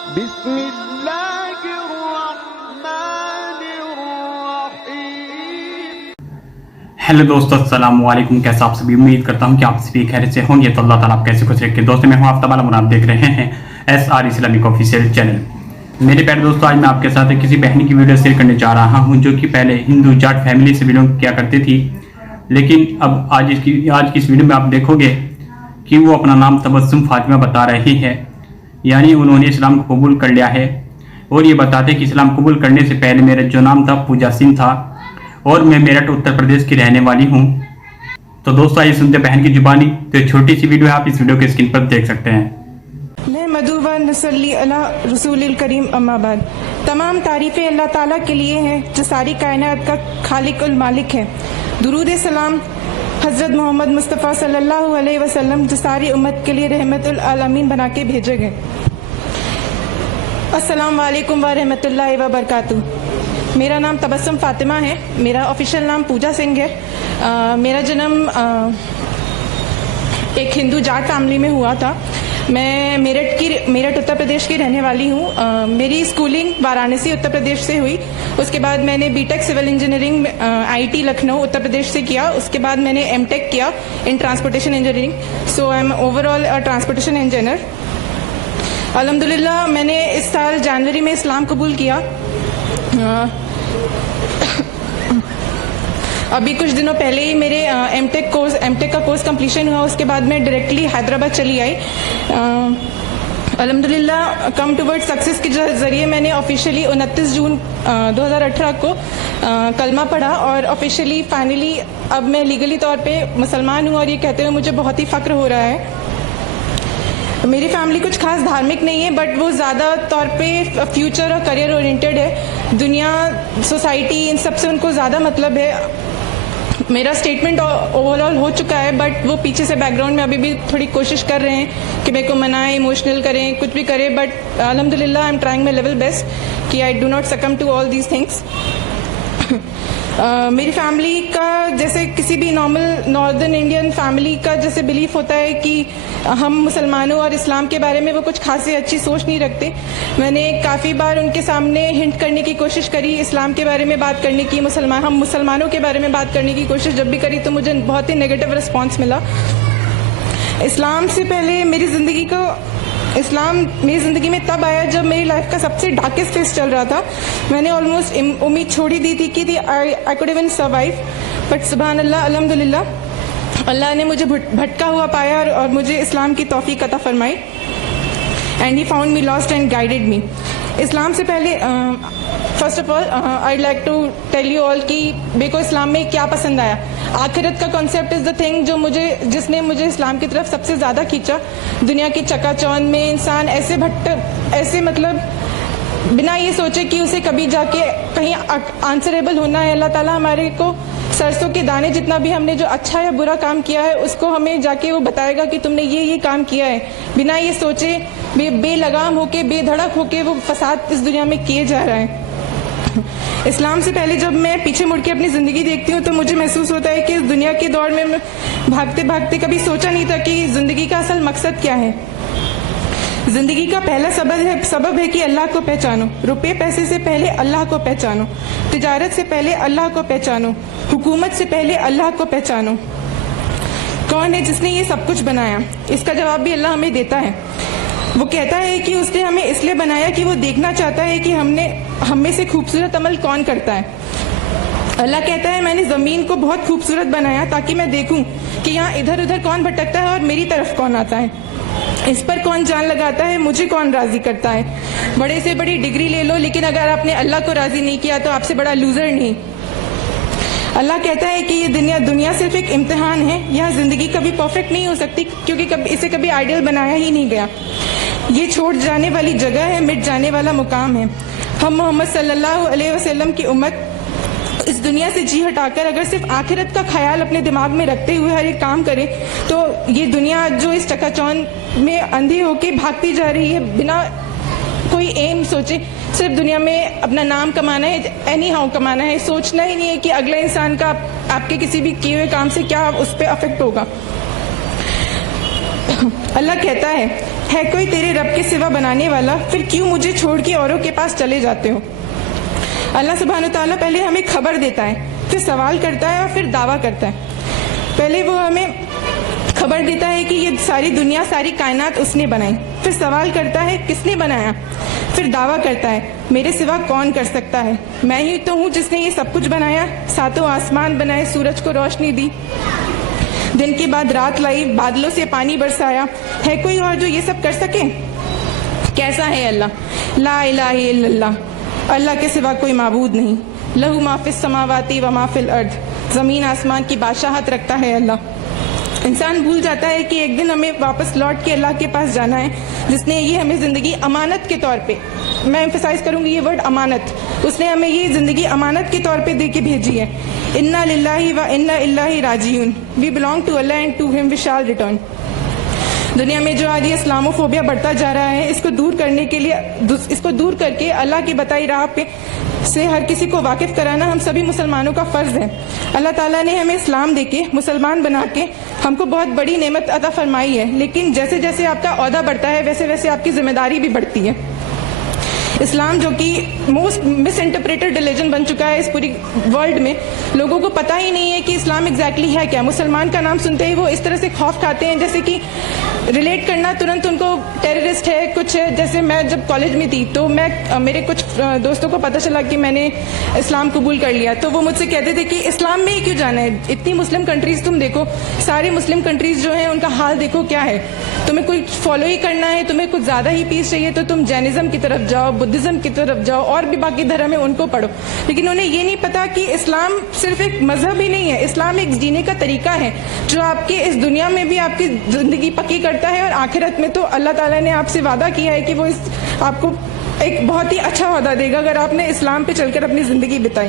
بسم اللہ الرحمن الرحیم۔ ہیلو دوستو، السلام علیکم۔ کیسا آپ سبھی؟ امید کرتا ہوں کہ آپ سبھی خیریت سے ہوں گے۔ تو اللہ تعالیٰ آپ کیسے خوش رکھے۔ دوستو، میں ہوں آفتاب عالم اور آپ دیکھ رہے ہیں SR اسلامک آفیشیل چینل۔ میرے پیارے دوستو، آج میں آپ کے ساتھ کسی بہن کی ویڈیو شیئر کرنے جا رہا ہوں جو کہ پہلے ہندو جاٹ فیملی سے بلونگ کیا کرتی تھی، لیکن اب آج کی اس ویڈیو میں آپ دیکھو گے کہ وہ اپنا نام تبسم فاطمہ بتا رہی ہے، یعنی انہوں نے اسلام کو قبول کر لیا ہے، اور یہ بتاتے کہ اسلام قبول کرنے سے پہلے میرا جو نام تھا پوجا سنگھ تھا، اور میں میرٹھ اتر پردیش کی رہنے والی ہوں۔ تو دوستو، آئیے سنتے بہن کی زبانی۔ تو ایک چھوٹی سی ویڈیو ہے، آپ اس ویڈیو کے اسکرین پر دیکھ سکتے ہیں۔ نحمدہ و نصلی علی رسول الکریم، اما بعد۔ تمام تعریفیں اللہ تعالیٰ کے لیے ہیں جو ساری کائنات کا خالق المالک ہے۔ درود سلام حضرت محمد مصطفیٰ صلی اللہ علیہ وسلم جو ساری امت کے لیے رحمت العالمین بنا کے بھیجے گئے۔ السلام علیکم ورحمۃ اللہ وبرکاتہ۔ میرا نام تبسم فاطمہ ہے، میرا آفیشیل نام پوجا سنگھ ہے۔ میرا جنم ایک ہندو جاٹ فیملی میں ہوا تھا۔ میں میرٹھ اتر پردیش کی رہنے والی ہوں۔ میری اسکولنگ وارانسی اتر پردیش سے ہوئی۔ اس کے بعد میں نے BTech civil engineering IIT Lucknow Uttar Pradesh سے کیا۔ اس کے بعد میں نے M.Tech کیا in transportation engineering. So I am overall transportation engineer. الحمدللہ میں نے اس سال جنوری میں اسلام قبول کیا۔ ابھی کچھ دنوں پہلے ہی میرے M.Tech کا کورس کمپلیشن ہوا۔ اس کے بعد میں ڈائریکٹلی حیدرآباد چلی آئی۔ الحمدللہ کم ٹورڈ سکسیس کے ذریعے میں نے آفیشیلی 29 جون 2018 کو کلمہ پڑھا، اور آفیشیلی فائنلی اب میں لیگلی طور پہ مسلمان ہوں، اور یہ کہتے ہوئے مجھے بہت ہی فخر ہو رہا ہے۔ میری فیملی کچھ خاص دھارمک نہیں ہے، بٹ وہ زیادہ طور پہ فیوچر اور کریئر اورینٹیڈ ہے۔ دنیا، سوسائٹی، ان سب سے ان کو زیادہ مطلب ہے۔ میرا اسٹیٹمنٹ اوور آل ہو چکا ہے، بٹ وہ پیچھے سے بیک گراؤنڈ میں ابھی بھی تھوڑی کوشش کر رہے ہیں کہ میرے کو منائیں، ایموشنل کریں، کچھ بھی کریں، بٹ الحمدللہ I am trying my level best کہ I do not succumb to all these things. میری فیملی کا جیسے کسی بھی ناردرن انڈین فیملی کا جیسے بلیف ہوتا ہے کہ ہم مسلمانوں اور اسلام کے بارے میں وہ کچھ خاصی اچھی سوچ نہیں رکھتے۔ میں نے کافی بار ان کے سامنے ہنٹ کرنے کی کوشش کری، اسلام کے بارے میں بات کرنے کی، ہم مسلمانوں کے بارے میں بات کرنے کی کوشش جب بھی کری تو مجھے بہت ہی نیگیٹو رسپانس ملا۔ اسلام سے پہلے اسلام میری زندگی میں تب آیا جب میری لائف کا سب سے ڈارکسٹ فیز چل رہا تھا۔ میں نے آلموسٹ امید چھوڑ ہی دی تھی کہ I could even survive, but سبحان اللہ، الحمدللہ اللہ نے مجھے بھٹکا ہوا پایا اور مجھے اسلام کی توفیق عطا فرمائی، and he found me lost and guided me. اسلام سے پہلے first of all I like to tell you all کہ میرے کو اسلام میں کیا پسند آیا۔ آخرت کا کانسیپٹ از دا تھنگ جس نے مجھے اسلام کی طرف سب سے زیادہ کھینچا۔ دنیا کی چکا چوند میں انسان ایسے مطلب بنا یہ سوچے کہ اسے کبھی جا کے کہیں آنسریبل ہونا ہے، اللہ تعالیٰ ہمارے کو سرسوں کے دانے جتنا بھی ہم نے جو اچھا یا برا کام کیا ہے اس کو ہمیں جا کے وہ بتائے گا کہ تم نے یہ کام کیا ہے، بنا یہ سوچے بے لگام ہو کے، بے دھڑک ہو کے وہ فساد اس دنیا میں کیے جا رہا ہے۔ اسلام سے پہلے جب میں پیچھے مڑ کے اپنی زندگی دیکھتی ہوں تو مجھے محسوس ہوتا ہے کہ اس دنیا کے دور میں بھاگتے بھاگتے کبھی سوچا نہیں تھا کہ زندگی کا اصل مقصد کیا ہے۔ زندگی کا پہلا سبب ہے کہ اللہ کو پہچانو۔ روپے پیسے سے پہلے اللہ کو پہچانو، تجارت سے پہلے اللہ کو پہچانو، حکومت سے پہلے اللہ کو پہچانو۔ کون ہے جس نے یہ سب کچھ بنایا؟ اس کا جواب بھی اللہ ہمیں دیتا ہے۔ وہ کہتا ہے کہ اس نے ہمیں اس لیے بنایا کہ وہ دیکھنا چاہتا ہے کہ ہم میں سے خوبصورت عمل کون کرتا ہے۔ اللہ کہتا ہے میں نے زمین کو بہت خوبصورت بنایا تاکہ میں دیکھوں کہ یہاں ادھر ادھر کون بھٹکتا ہے اور میری طرف کون آتا ہے، اس پر کون جان لگاتا ہے، مجھے کون راضی کرتا ہے۔ بڑے سے بڑی ڈگری لے لو، لیکن اگر آپ نے اللہ کو راضی نہیں کیا تو آپ سے بڑا لوزر نہیں۔ اللہ کہتا ہے کہ یہ دنیا صرف ایک امتحان ہے، یہاں زندگی کبھی پرفیکٹ نہیں ہو سکتی کیونکہ اسے کبھی آئیڈیل بنایا ہی نہیں گیا۔ یہ چھوڑ جانے والی جگہ ہے، مٹ جانے والا مقام ہے۔ ہم محمد صلی اللہ علیہ وسلم کی امت اس دنیا سے جی ہٹا کر اگر صرف آخرت کا خیال اپنے دماغ میں رکھتے ہوئے ہر ایک کام کرے تو یہ دنیا جو اس چکا چوند میں اندھی ہو کے بھاگتی جا رہی ہے بنا کوئی ایم سوچے، صرف دنیا میں اپنا نام کمانا ہے، اینی ہاؤ کمانا ہے، سوچنا ہی نہیں ہے کہ اگلا انسان کا آپ کے کسی بھی کیے ہوئے کام سے کیا اس پہ افیکٹ ہوگا۔ اللہ کہتا ہے ہے کوئی تیرے رب کے سوا بنانے والا؟ پھر کیوں مجھے چھوڑ کے اوروں کے پاس چلے جاتے ہو؟ اللہ سبحانہ تعالیٰ پہلے ہمیں خبر دیتا ہے، پھر سوال کرتا ہے اور پھر دعویٰ کرتا ہے۔ پہلے وہ ہمیں خبر دیتا ہے کہ یہ ساری دنیا، ساری کائنات اس نے بنائی، پھر سوال کرتا ہے کس نے بنایا، پھر دعویٰ کرتا ہے میرے سوا کون کر سکتا ہے، میں ہی تو ہوں جس نے یہ سب کچھ بنایا، ساتوں آسمان بنائے، سورج کو روشنی دی، دن کے بعد رات لائی، بادلوں سے پانی برسایا، ہے کوئی اور جو یہ سب کر سکے؟ کیسا ہے اللہ؟ لا الہ الا اللہ، اللہ کے سوا کوئی معبود نہیں، لہو ما فی السماوات و ما فی الارض، زمین آسمان کی بادشاہت رکھتا ہے اللہ۔ انسان بھول جاتا ہے کہ ایک دن ہمیں واپس لوٹ کے اللہ کے پاس جانا ہے، جس نے یہ ہمیں زندگی امانت کے طور پہ، میں ایمفسائز کروں گی یہ ورڈ امانت، اس نے ہمیں یہ زندگی امانت کے طور پہ دے کے بھیجی ہے۔ انا للہ و انا الیہ راجعون، we belong to Allah and to him we شال ریٹرن۔ دنیا میں جو آج یہ اسلاموفوبیا بڑھتا جا رہا ہے، اس کو دور کرنے کے لیے، اس کو دور کر کے اللہ کی بتائی راہ پہ سے ہر کسی کو واقف کرانا ہم سبھی مسلمانوں کا فرض ہے۔ اللہ تعالیٰ نے ہمیں اسلام دے کے، مسلمان بنا کے ہم کو بہت بڑی نعمت عطا فرمائی ہے، لیکن جیسے جیسے آپ کا عہدہ بڑھتا ہے ویسے ویسے آپ کی ذمہ داری بھی بڑھتی ہے۔ اسلام جو کہ موسٹ مس انٹرپریٹڈ ریلیجن بن چکا ہے اس پوری ورلڈ میں، لوگوں کو پتہ ہی نہیں ہے کہ اسلام ایگزیکٹلی ہے کیا۔ مسلمان کا نام سنتے ہی وہ اس طرح سے خوف کھاتے ہیں جیسے کہ ریلیٹ کرنا ترنت ان کو ٹیررسٹ ہے کچھ ہے۔ جیسے میں جب کالج میں تھی تو میرے کچھ دوستوں کو پتہ چلا کہ میں نے اسلام قبول کر لیا، تو وہ مجھ سے کہتے تھے کہ اسلام میں ہی کیوں جانا ہے، اتنی مسلم کنٹریز تم دیکھو، ساری مسلم کنٹریز جو ہیں ان کا حال دیکھو کیا ہے، تمہیں کوئی فالو ہی کرنا ہے، تمہیں کچھ زیادہ ہی پیس چاہیے تو تم جینزم کی طرف جاؤ، بدھزم کی طرف جاؤ، اور بھی باقی دھرم ہے ان کو پڑھو۔ لیکن انہیں یہ نہیں پتا کہ اسلام صرف ایک مذہب ہی نہیں ہے، اسلام ایک جینے کا طریقہ ہے جو آپ کے اس دنیا میں بھی آپ کی زندگی پکی کرتا ہے، اور آخرت میں تو اللہ تعالیٰ نے آپ سے وعدہ کیا ہے کہ وہ آپ کو ایک بہت ہی اچھا عہدہ دے گا اگر آپ نے اسلام پہ چل کر اپنی زندگی بتائی۔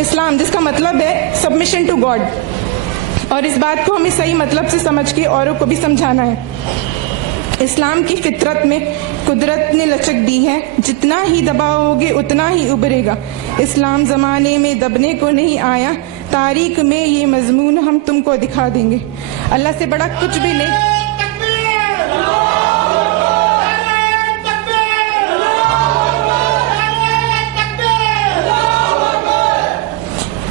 اسلام جس کا مطلب ہے سبمیشن ٹو گاڈ، اور اس بات کو ہمیں صحیح مطلب سے سمجھ کے اوروں کو بھی سمجھانا ہے۔ اسلام کی فطرت میں قدرت نے لچک دی ہے، جتنا ہی دباؤ گے اتنا ہی ابھرے گا، اسلام زمانے میں دبنے کو نہیں آیا، تاریخ میں یہ مضمون ہم تم کو دکھا دیں گے۔ اللہ سے بڑا کچھ بھی نہیں،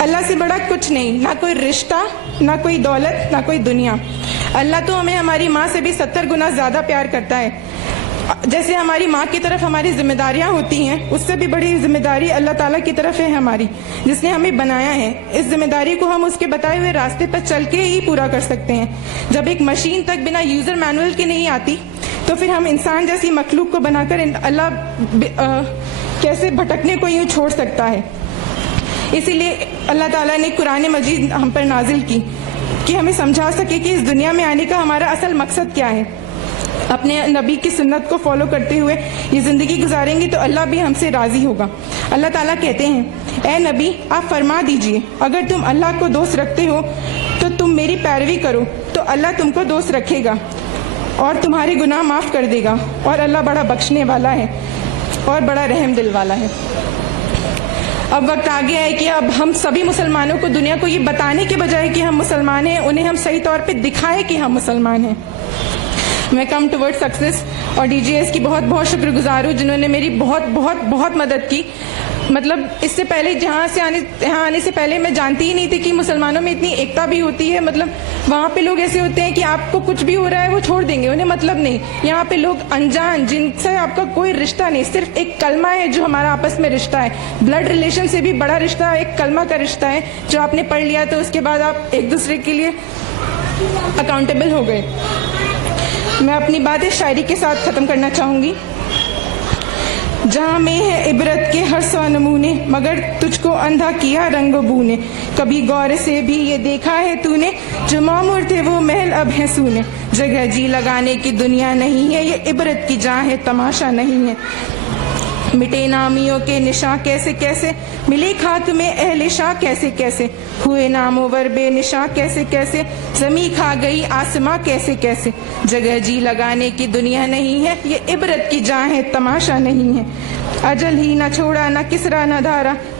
اللہ سے بڑا کچھ نہیں، نہ کوئی رشتہ، نہ کوئی دولت، نہ کوئی دنیا۔ اللہ تو ہمیں ہماری ماں سے بھی 70 گنا زیادہ پیار کرتا ہے۔ جیسے ہماری ماں کی طرف ہماری ذمہ داریاں ہوتی ہیں، اس سے بھی بڑی ذمہ داری اللہ تعالیٰ کی طرف ہے ہماری، جس نے ہمیں بنایا ہے۔ اس ذمہ داری کو ہم اس کے بتائے ہوئے راستے پر چل کے ہی پورا کر سکتے ہیں۔ جب ایک مشین تک بنا یوزر مینول کے نہیں آتی تو پھر ہم انسان جیسی مخلوق کو بنا کر اللہ کیسے بھٹکنے کو یوں چھوڑ سکتا ہے؟ اسی لیے اللہ تعالیٰ نے قرآن مجید ہم پر نازل کی کہ ہمیں سمجھا سکے کہ اس دنیا میں آنے کا ہمارا اصل مقصد کیا ہے۔ اپنے نبی کی سنت کو فالو کرتے ہوئے یہ زندگی گزاریں گے تو اللہ بھی ہم سے راضی ہوگا۔ اللہ تعالیٰ کہتے ہیں، اے نبی آپ فرما دیجئے اگر تم اللہ کو دوست رکھتے ہو تو تم میری پیروی کرو تو اللہ تم کو دوست رکھے گا اور تمہارے گناہ معاف کر دے گا، اور اللہ بڑا بخشنے والا ہے اور بڑا رحم دل والا ہے۔ اب وقت آ گیا ہے کہ اب ہم سبھی مسلمانوں کو دنیا کو یہ بتانے کے بجائے کہ ہم مسلمان ہیں، انہیں ہم صحیح طور پہ دکھائیں کہ ہم مسلمان ہیں۔ میں کم ٹورڈ سکسیس اور ڈی جی ایس کی بہت بہت شکر گزار ہوں جنہوں نے میری بہت بہت بہت مدد کی۔ مطلب اس سے پہلے یہاں آنے سے پہلے میں جانتی ہی نہیں تھی کہ مسلمانوں میں اتنی ایکتا بھی ہوتی ہے۔ مطلب وہاں پہ لوگ ایسے ہوتے ہیں کہ آپ کو کچھ بھی ہو رہا ہے وہ چھوڑ دیں گے، انہیں مطلب نہیں۔ یہاں پہ لوگ انجان جن سے آپ کا کوئی رشتہ نہیں، صرف ایک کلمہ ہے جو ہمارا آپس میں رشتہ ہے۔ بلڈ ریلیشن سے بھی بڑا رشتہ ایک کلمہ کا رشتہ ہے جو آپ نے پڑھ لیا تو اس کے بعد آپ ایک دوسرے کے لیے اکاؤنٹیبل ہو گئے۔ میں اپنی بات اس شاعری کے ساتھ ختم کرنا چاہوں گی۔ جہاں میں ہے عبرت کے ہر سو نمونے، مگر تجھ کو اندھا کیا رنگ و بو نے، کبھی غور سے بھی یہ دیکھا ہے تو نے، جو معمور تھے وہ محل اب ہیں سونے، جگہ جی لگانے کی دنیا نہیں ہے، یہ عبرت کی جاں ہے تماشا نہیں ہے۔ مٹے نامیوں کے نشاں کیسے کیسے، ملے خاک میں اہل شاہ کیسے کیسے، ہوئے نامور بے نشاں کیسے کیسے، زمیں کھا گئی آسماں کیسے کیسے، جگہ جی لگانے کی دنیا نہیں ہے، یہ عبرت کی جاں ہے تماشا نہیں ہے۔ اجل ہی نہ چھوڑا نہ کسرا نہ دھارا،